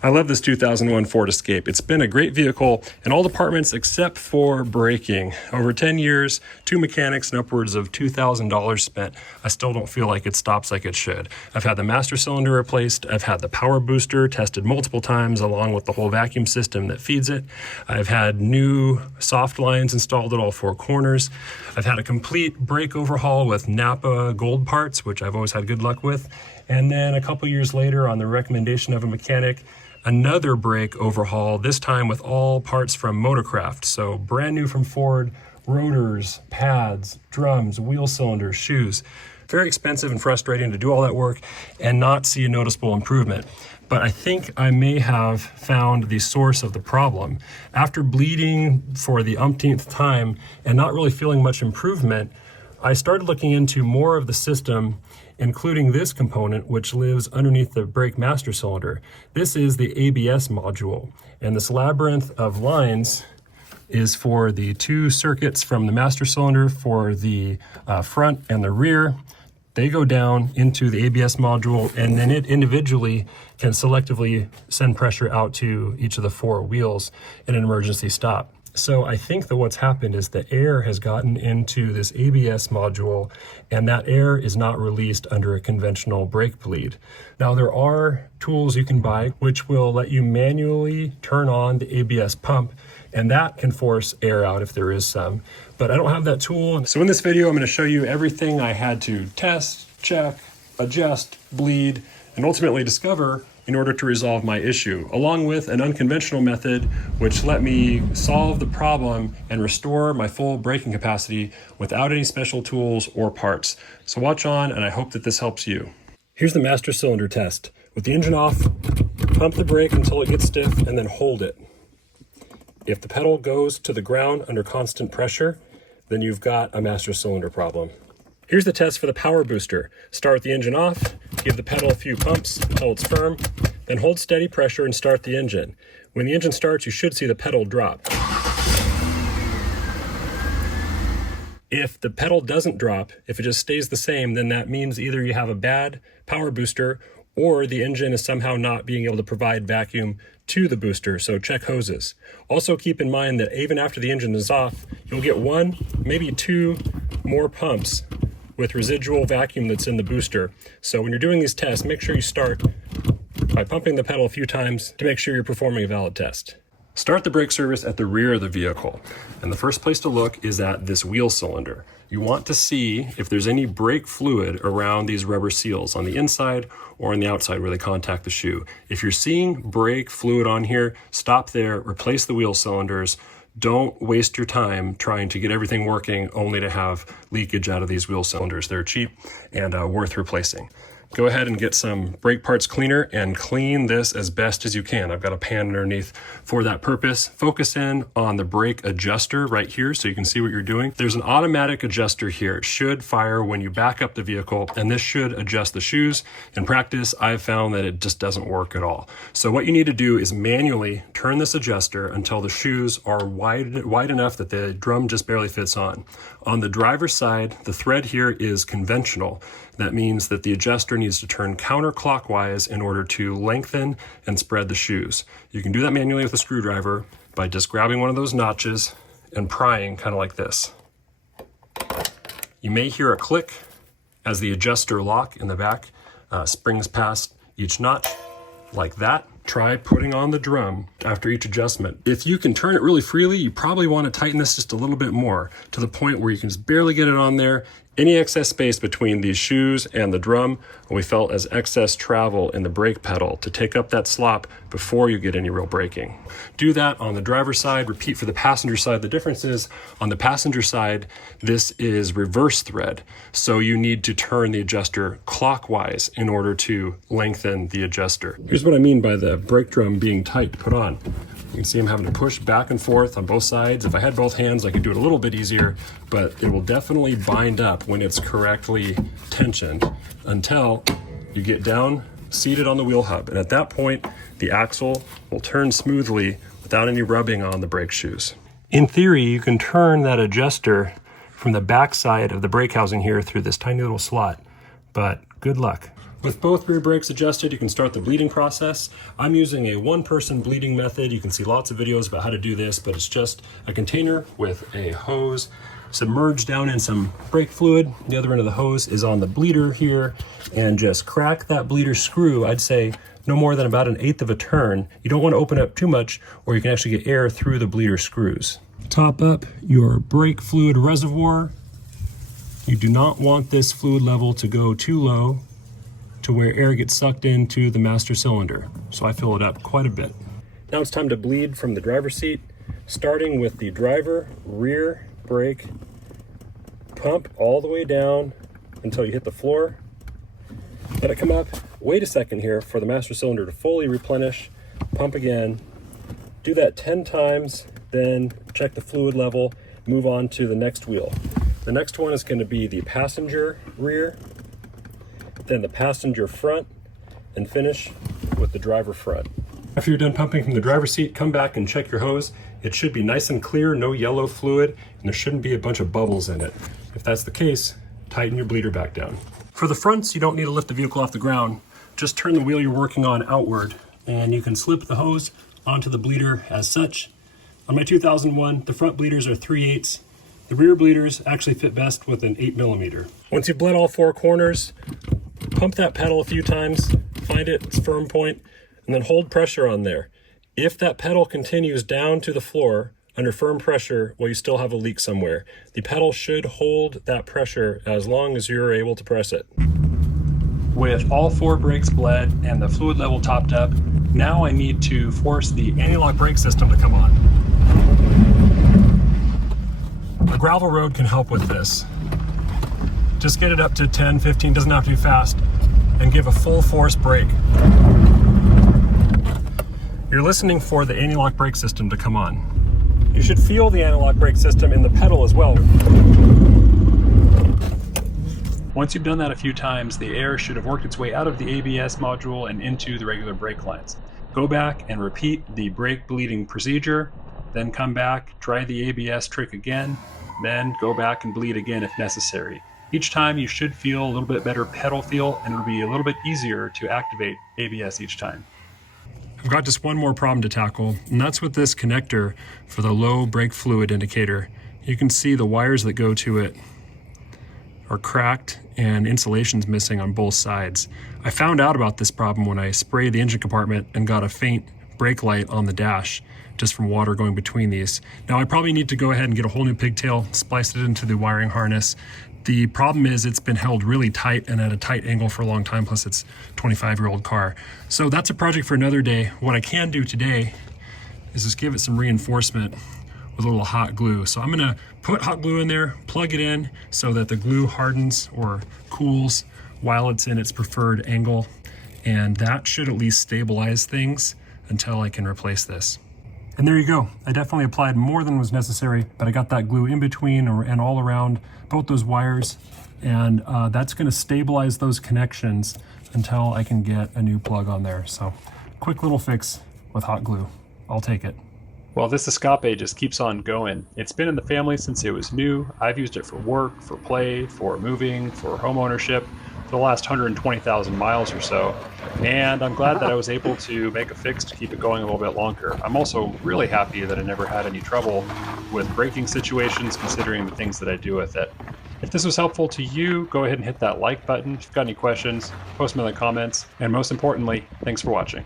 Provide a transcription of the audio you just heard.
I love this 2001 Ford Escape. It's been a great vehicle in all departments except for braking. Over 10 years, 2 mechanics and upwards of $2,000 spent. I still don't feel like it stops like it should. I've had the master cylinder replaced. I've had the power booster tested multiple times along with the whole vacuum system that feeds it. I've had new soft lines installed at all 4 corners. I've had a complete brake overhaul with Napa Gold parts, which I've always had good luck with. And then a couple years later, on the recommendation of a mechanic, another brake overhaul, this time with all parts from Motorcraft. So brand new from Ford, rotors, pads, drums, wheel cylinders, shoes. Very expensive and frustrating to do all that work and not see a noticeable improvement. But I think I may have found the source of the problem. After bleeding for the umpteenth time and not really feeling much improvement, I started looking into more of the system, including this component, which lives underneath the brake master cylinder. This is the ABS module, and this labyrinth of lines is for the 2 circuits from the master cylinder for the front and the rear. They go down into the ABS module, and then it individually can selectively send pressure out to each of the 4 wheels in an emergency stop. So I think that what's happened is the air has gotten into this ABS module, and that air is not released under a conventional brake bleed. Now there are tools you can buy which will let you manually turn on the ABS pump, and that can force air out if there is some, but I don't have that tool. So in this video, I'm going to show you everything I had to test, check, adjust, bleed, and ultimately discover in order to resolve my issue, along with an unconventional method which let me solve the problem and restore my full braking capacity without any special tools or parts. So watch on, and I hope that this helps you. Here's the master cylinder test. With the engine off, pump the brake until it gets stiff and then hold it. If the pedal goes to the ground under constant pressure, then you've got a master cylinder problem. Here's the test for the power booster. Start the engine off, give the pedal a few pumps until it's firm, then hold steady pressure and start the engine. When the engine starts, you should see the pedal drop. If the pedal doesn't drop, if it just stays the same, then that means either you have a bad power booster or the engine is somehow not being able to provide vacuum to the booster, so check hoses. Also keep in mind that even after the engine is off, you'll get 1, maybe 2 more pumps with residual vacuum that's in the booster. So when you're doing these tests, make sure you start by pumping the pedal a few times to make sure you're performing a valid test. Start the brake service at the rear of the vehicle. And the first place to look is at this wheel cylinder. You want to see if there's any brake fluid around these rubber seals on the inside or on the outside where they contact the shoe. If you're seeing brake fluid on here, stop there, replace the wheel cylinders. Don't waste your time trying to get everything working only to have leakage out of these wheel cylinders. They're cheap and worth replacing. Go ahead and get some brake parts cleaner and clean this as best as you can. I've got a pan underneath for that purpose. Focus in on the brake adjuster right here so you can see what you're doing. There's an automatic adjuster here. It should fire when you back up the vehicle, and this should adjust the shoes. In practice, I've found that it just doesn't work at all. So what you need to do is manually turn this adjuster until the shoes are wide enough that the drum just barely fits on. On the driver's side, the thread here is conventional. That means that the adjuster needs to turn counterclockwise in order to lengthen and spread the shoes. You can do that manually with a screwdriver by just grabbing one of those notches and prying kind of like this. You may hear a click as the adjuster lock in the back springs past each notch like that. Try putting on the drum after each adjustment. If you can turn it really freely, you probably want to tighten this just a little bit more to the point where you can just barely get it on there. Any excess space between these shoes and the drum we felt as excess travel in the brake pedal to take up that slop before you get any real braking. Do that on the driver's side, repeat for the passenger side. The difference is on the passenger side, this is reverse thread. So you need to turn the adjuster clockwise in order to lengthen the adjuster. Here's what I mean by the brake drum being tight to put on. You can see I'm having to push back and forth on both sides. If I had both hands, I could do it a little bit easier, but it will definitely bind up when it's correctly tensioned until you get down, seated on the wheel hub. And at that point, the axle will turn smoothly without any rubbing on the brake shoes. In theory, you can turn that adjuster from the back side of the brake housing here through this tiny little slot, but good luck. With both rear brakes adjusted, you can start the bleeding process. I'm using a one-person bleeding method. You can see lots of videos about how to do this, but it's just a container with a hose submerged down in some brake fluid. The other end of the hose is on the bleeder here, and just crack that bleeder screw. I'd say no more than about 1/8 of a turn. You don't want to open up too much, or you can actually get air through the bleeder screws. Top up your brake fluid reservoir. You do not want this fluid level to go too low to where air gets sucked into the master cylinder. So I fill it up quite a bit. Now it's time to bleed from the driver's seat, starting with the driver rear brake. Pump all the way down until you hit the floor. Let it come up. Wait a second here for the master cylinder to fully replenish. Pump again. Do that 10 times, then check the fluid level, move on to the next wheel. The next one is going to be the passenger rear, then the passenger front, and finish with the driver front. After you're done pumping from the driver's seat, come back and check your hose. It should be nice and clear, no yellow fluid, and there shouldn't be a bunch of bubbles in it. If that's the case, tighten your bleeder back down. For the fronts, you don't need to lift the vehicle off the ground. Just turn the wheel you're working on outward, and you can slip the hose onto the bleeder as such. On my 2001, the front bleeders are 3/8. The rear bleeders actually fit best with an 8mm. Once you've bled all 4 corners, pump that pedal a few times, find its firm point, and then hold pressure on there. If that pedal continues down to the floor under firm pressure, well, you still have a leak somewhere. The pedal should hold that pressure as long as you're able to press it. With all 4 brakes bled and the fluid level topped up, now I need to force the anti-lock brake system to come on. A gravel road can help with this. Just get it up to 10, 15, doesn't have to be fast, and give a full force brake. You're listening for the anti-lock brake system to come on. You should feel the anti-lock brake system in the pedal as well. Once you've done that a few times, the air should have worked its way out of the ABS module and into the regular brake lines. Go back and repeat the brake bleeding procedure, then come back, try the ABS trick again, then go back and bleed again if necessary. Each time you should feel a little bit better pedal feel, and it'll be a little bit easier to activate ABS each time. I've got just one more problem to tackle, and that's with this connector for the low brake fluid indicator. You can see the wires that go to it are cracked and insulation's missing on both sides. I found out about this problem when I sprayed the engine compartment and got a faint brake light on the dash just from water going between these. Now I probably need to go ahead and get a whole new pigtail, splice it into the wiring harness. The problem is it's been held really tight and at a tight angle for a long time, plus it's a 25-year-old car. So that's a project for another day. What I can do today is just give it some reinforcement with a little hot glue. So I'm gonna put hot glue in there, plug it in so that the glue hardens or cools while it's in its preferred angle. And that should at least stabilize things until I can replace this. And there you go. I definitely applied more than was necessary, but I got that glue in between and all around both those wires, and that's gonna stabilize those connections until I can get a new plug on there. So quick little fix with hot glue. I'll take it. Well, this escape just keeps on going. It's been in the family since it was new. I've used it for work, for play, for moving, for home ownership for the last 120,000 miles or so. And I'm glad that I was able to make a fix to keep it going a little bit longer. I'm also really happy that I never had any trouble with braking situations, considering the things that I do with it. If this was helpful to you, go ahead and hit that like button. If you've got any questions, post them in the comments. And most importantly, thanks for watching.